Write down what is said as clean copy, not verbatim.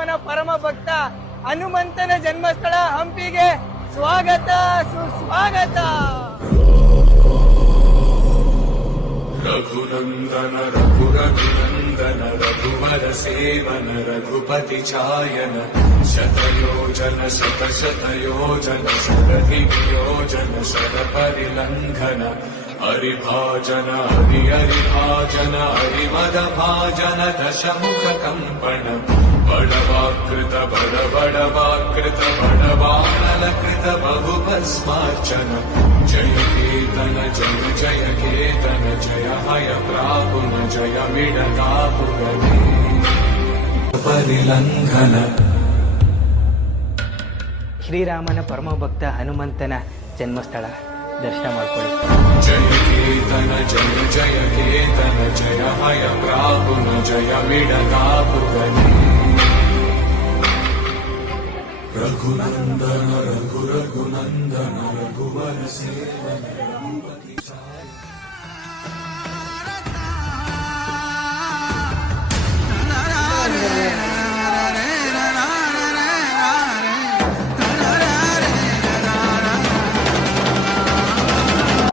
ಶ್ರೀರಾಮನ ಪರಮ ಭಕ್ತ ಹನುಮಂತನ ಜನ್ಮಸ್ಥಳ ಹಂಪಿಗೆ ಸ್ವಾಗತ ಸುಸ್ವಾಗತ. ರಘುನಂದನ ರಘುರಘುನಂದನ ರಘುವರ ಸೇವನ ರಘುಪತಿ ಛಾಯನ ಶತಯೋಜನ ಶತಶತಯೋಜನ ಶರಧಿ ಯೋಜನ ಶರ ಪರಿಲಂಘನ ಹರಿಭಾಜನ ಹರಿಹರಿಭಾಜನ ಹರಿಮದ ಭಾಜನ ದಶಮುಖ ಕಂಪಣ ಬಡವಾಕೃತ ಬಡಬಡವಾಕೃತ ಬಡವಾನಲಕೃತ ಬಹುಭಸ್ಮಾರ್ಚನ ಜಯ ಕೇತನ ಜಯ ಜಯ ಕೇತನ ಜಯ ಹಯ ಪ್ರಾಪುನ ಜಯ ಮಿಡತಾಪುರನೇ ಪರಿಲಂಘನ. ಶ್ರೀರಾಮನ ಪರಮ ಭಕ್ತ ಹನುಮಂತನ ಜನ್ಮಸ್ಥಳ ದರ್ಶನ ಮಾಡ್ಕೊಳ್ಳಿ. ಜಯ ಕೇತನ ಜಯ ಜಯ ಕೇತನ ಜಯ ಹಯ ಪ್ರಾಪುನ ಜಯ ಮಿಡತಾಪುರನೇ ರಘುನಂದನ ರಘುರಘುನಂದನ ರಘುವರ ಸೇವನ ರಘುಪತಿ